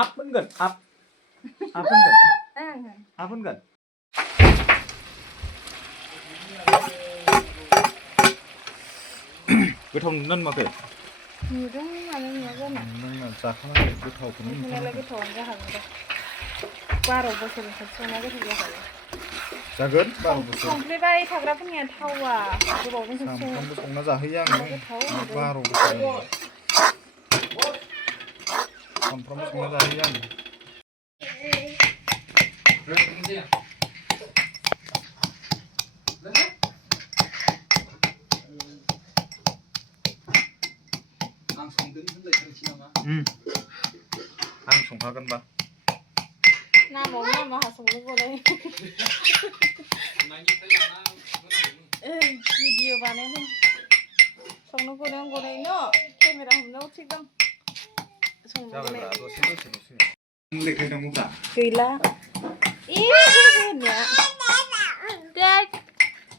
앞은건 앞은건 앞은건 गोथाव नुदों माखो नुदों मानो नुवागोन नों जाखानांगौ गोथावखौनो नोंलाय गोथावानो जाखागोन दे 12 बोसोर संनाया गोथाव जाखायो जागोन 12 बोसोर संफ्लेबाय थाग्राफोरनिया थावा गोबावजों सामफ्रामबो संना जाहोयो आङो गोथाव 12 बोसोर सामफ्रामबो संना जाहोयो आङो आं संखागोनबा नामाव हासंनो गलाय भिडिअ बानायनो संनो गनाय न' केमेरा हमनायाव थिग दं संनो गनाय गैला होननाया देख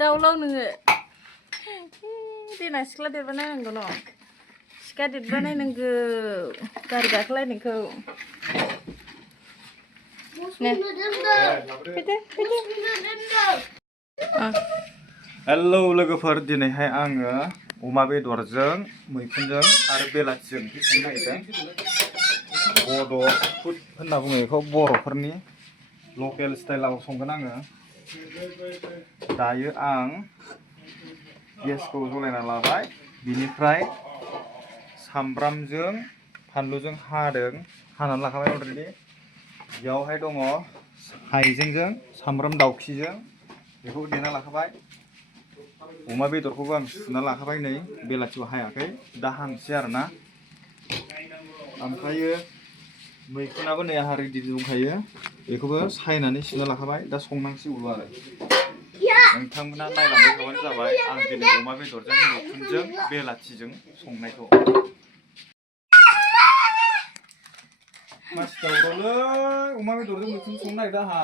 दाउलाव नोङो देनां सिख्ला देरबा नायनांगौ न' सिख्ला देरबा नायनांगौ गारि गाखोलायनायखौ हेलौ लोगोफोर दिनैहाय आङो अमा बेदरजों मैखुनजों आरो बेलाथिजों संनो नागिरदों बड' फुड होनना बुङो बेखौ बर'फोरनि लकेल स्टाइलाव संगोन आङो दायो आं गेसखौ जलायना लाबाय बिनिफ्राय सामब्रामजों फानलुजों हानानै लाखाबाय अलरेडि बेयावहाय दङ हाइजेंजों सामब्राम दाउखिजों बेखौ देना लाखाबाय अमा बेदरखौबो आं सुना लाखाबाय नै बेलाथिखौ हायाखै दा हानोसै आरोना ओमफ्रायो मैखुनाबो नै आंहा रेडि दंखायो बेखौबो सायनानै सुना लाखाबाय दा संनांसिगौल' आरो नोंथांमोना नायलांबाय थाबानो जाबाय आं दिनै अमा बेदरजों मैखुनजों बेलाथिजों संनायखौ मानसि दावरावलै अमा बेदरजों मैखुन संनो नागिरदों आंहा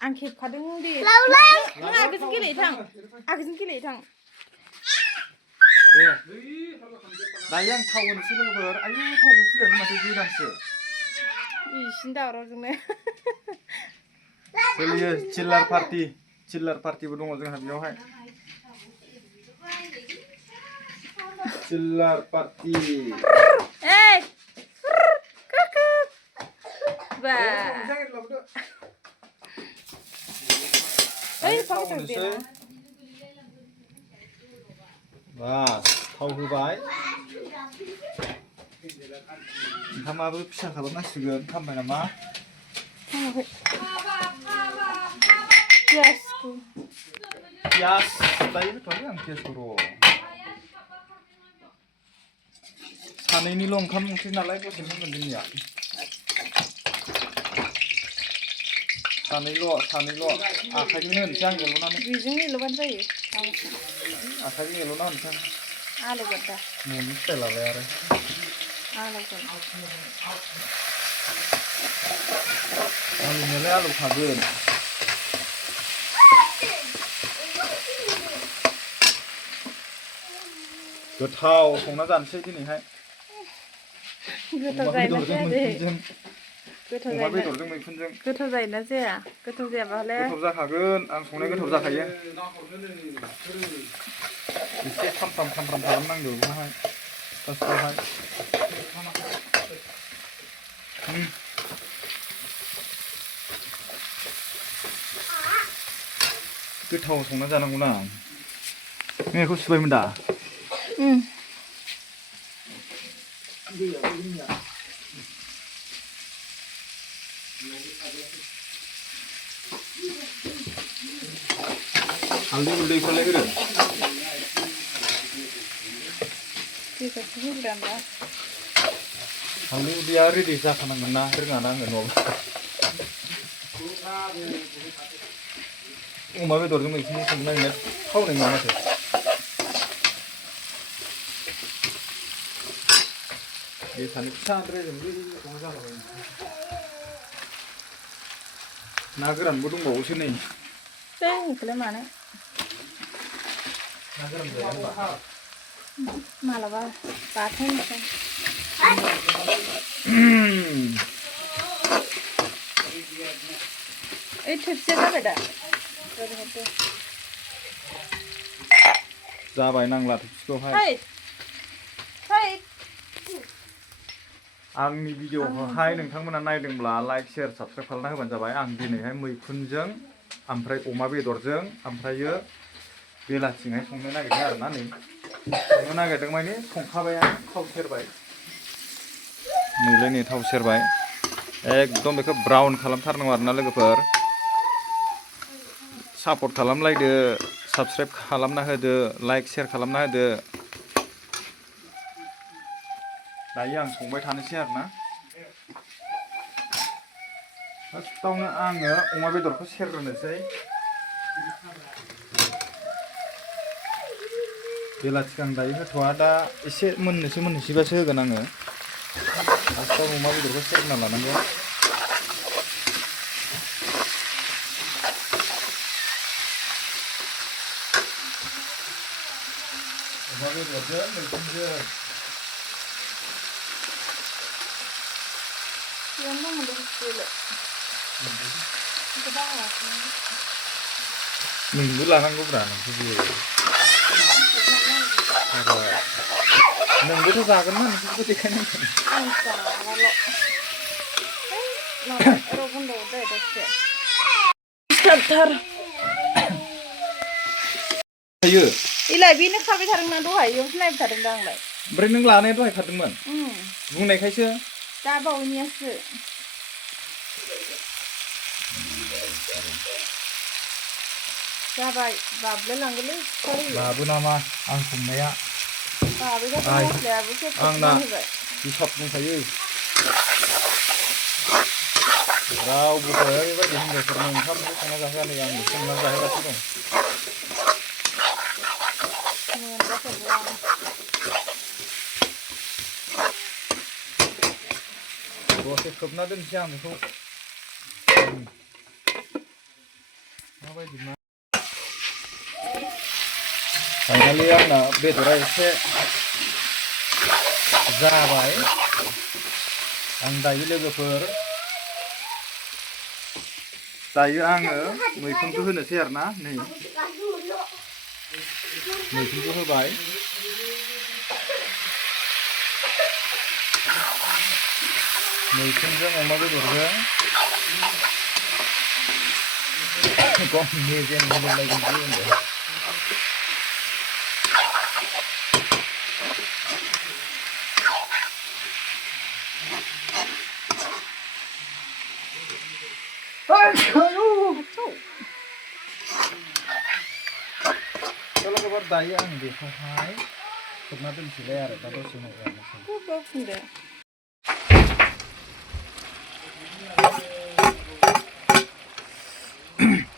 आं खेबखादों दे आगोजों गेलेथां दायो आं थाव होनोसै लोगोफोर आयु थावखौ फुलियाखै माथो गोदानसो इसिनि दावरावजोंनो सोलियो चिल्लार पार्टिबो दङ जोंहा बेयावहाय चिल्लार पार्टि बास थाव होबाय ओंखामाबो फिसा खालामनांसिगोन खामबाय नामा पियास दायो होथ'वाखै आं पियासखौ र' सानैनिल' ओंखाम ओंख्रि नालाय दसेनो मोनगोन जोंनिया सानैल' आखाइजोंनो होनोसै आं एल'नानै बेजों एल'बानो जायो आखाइजों एल'ना होनोसै आं आलौगोन दा न'नि स्टाइल लाबाय आरो आलौगोन आलौनायालाय आलौखागोन गोथाव संना जानोसै दिनैहाय गोथाव जायोना जाया गोथाव जायाबालाय गोथाव जाखागोन आं संनाय गोथाव जाखायो एसे खामफ्राम खालामनांगौ बेखौहाय फार्स्टआवहाय गोथाव संना जानांगौना नों बेखौ सुबायमोन दा हालदै गुन्दैखौलाय होदो हालदै गुन्दैया रेडि जाखानांगोन ना रोङाना आङो नङाबा अमा बेदरजों मैखुनजों संनो नागिरनाया थावनाय नङा माथो बे सानै फिसाद्रायजोंबो संना जालाबायो ना गोरानबो दंबावोसो नै बेखौलाय मानो मालाबा बाथोनसै ओइ थोबसे जाबाय दा जाबाय नांला थोबसिखौहाय हाय हाय आंनि भिडिअखौहाय नोंथांमोना नायदोंब्ला लाइक शेयार साबस्क्राइब खालामना होबानो जाबाय आं दिनैहाय मैखुनजों ओमफ्राय अमा बेदरजों ओमफ्रायो बेलाथिंहाय संनो नागिरदों आरोना नै संनो नागिरदों माने संखाबायानो थाव सेरबाय नैलाय नै थाव सेरबाय एकदम बेखौ ब्राउन खालामथारनांगौ आरोना लोगोफोर सापर्ट खालामलायदो साबस्क्राइब खालामना होदो लाइक शेयार खालामना होदो दायो आं संबाय थानोसै आरोना फार्स्टआवनो आङो अमा बेदरखौ सेरग्रोनोसै बेलाथिखौ आं दायो होथ'आ दा एसे मोननोसैबासो होगोन आङो फार्स्टआव अमा बेदरखौ सेरना लानांगौ अमा बेदरजों मैखुनजों नोंबो लानांगौब्रा नोंखौबो नोंबोथ' जागोन ना नोंखौबो देखायनांगोन आं जायाल' माबा र' बुंबावो दे दसे सिथाबथार थायो इलाय बेनो खाबाय थादोंना दहाय इयावसो नायबाय थादों दा आंलाय ओमफ्राय नों लानाया दहाय खादोंमोन बुंनायखायसो दा बावैनियासो जाबाय बाबलाय लांगोनलै बाबो नामा आं संनाया बाबो जाबाय मस्लायाबो आंना हिसाब दंखायो रावबो ओरैबायदि हिनजावफोरनो ओंखाम ओंख्रि संना जाहोआ नै आंनो संना जाहोगासिनो दं दसे खोबना दोनसै आं बेखौ माबायदि मा फाइनालि आंना बेदरा एसे जाबाय आं दायो लोगोफोर दायो आङो मैखुनखौ होनोसै आरोना नै मैखुनखौ होबाय मैखुनजों अमा बेदरजों मेजेम मोदोमलायगोन होनदों लोगोफोर दायो आं बेखौहाय खोबना दोनसैलाय आरो दा दसे उनाव एरनोसै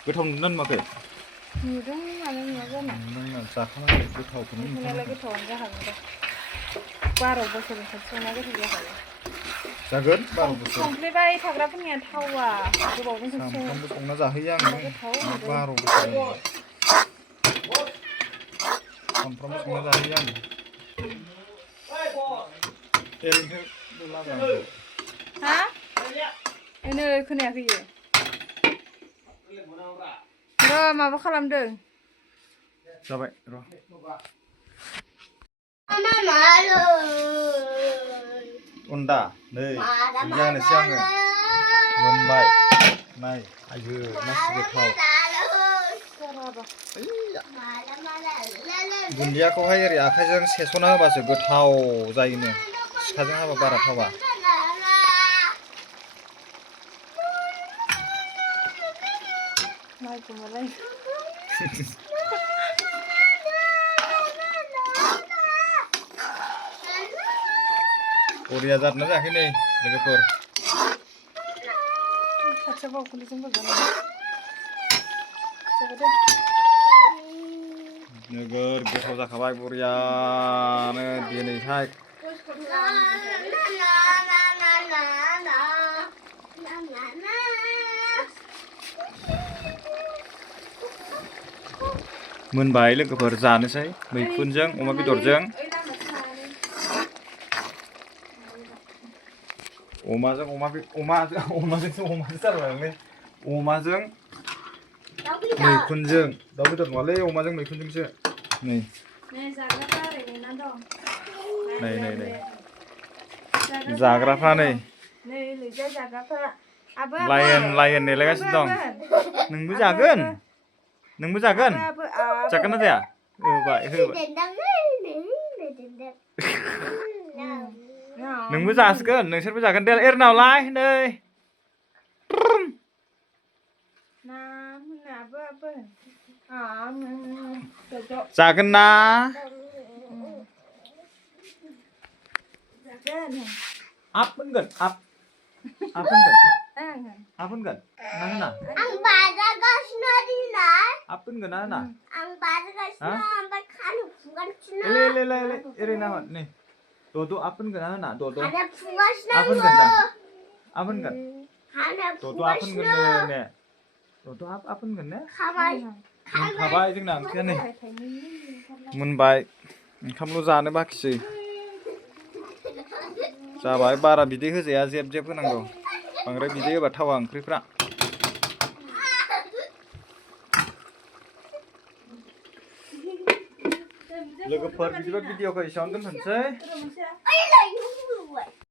गोथाव नुदोंना नुवाखै नुदों मानो नुवा जानो जाखानांगौ गोथावखौनो नुनायालाय गोथावानो जाखागोन दे 12 बोसोरनि खाथियावना गोथाव जाखायो जागोन 12 बोसोर संफ्लेबाय थाग्राफोरनिया थावा गोबावजों सानफ्रामबो संना जाहोयो आङो गोथाव 12 बोसोर सानफ्रामबो संना जाहोयो आङो ओरैनो लागायनांगौ हा नै खोनायाखै इयो र' माबा खालामदों जाबाय र' उन्दा नै जानोसै आङो मोनबाय नाय आयौ मासि गोथाव दुन्दियाखौहाय ओरै आखाइजों सेस'ना होबासो गोथाव जायोनो सिखाजों हाबा बारा थावा माइखौमालाय बरिया जादोंना जायाखै नै लोगोफोर खाथियाव बावखुलिजों बोगोन जाबाय दे नोगोर गोथाव जाखाबाय बरियानो दिनैहाय मोनबाय लोगोफोर जानोसै मैखुनजों अमा बेदरजों अमाजों जालायलांलै अमाजों मैखुनजों दाउ बेदर नङालै अमाजों मैखुनजोंसो नै नै जाग्राफ्रा नै लायन नेलायगासिनो दं नोंबो जागोन जागोन ना जाया होबाय नोंबो जासिगोन नोंसोरबो जागोन दे एरनावलाय नै जागोन ना आप होनगोन आप होनगोन आप होनगोन ना होना आं बाजागासिनो दिना आप होनगोन ना होना आं बाजागासिनो ओमफ्राय खानो फुगासिनो ले एरैना हर नै दद' आप होनगोन ना होना दद' खानो फुगासिनो आप होनगोन दा आप होनगोन खानो दद' आप होनगोन ने दद' आप होनगोन ने खाबाय मोनखाबाय जोंना ओंख्रिया नै मोनबाय ओंखामल' जानो बाखिसै जाबाय बारा बिदै होजाया जेब जेब होनांगौ बांद्राय बिदै होबा थावा ओंख्रिफ्रा लोगोफोर बिदिबा भिडिअखौ एसेयावनो दोनथ'नोसै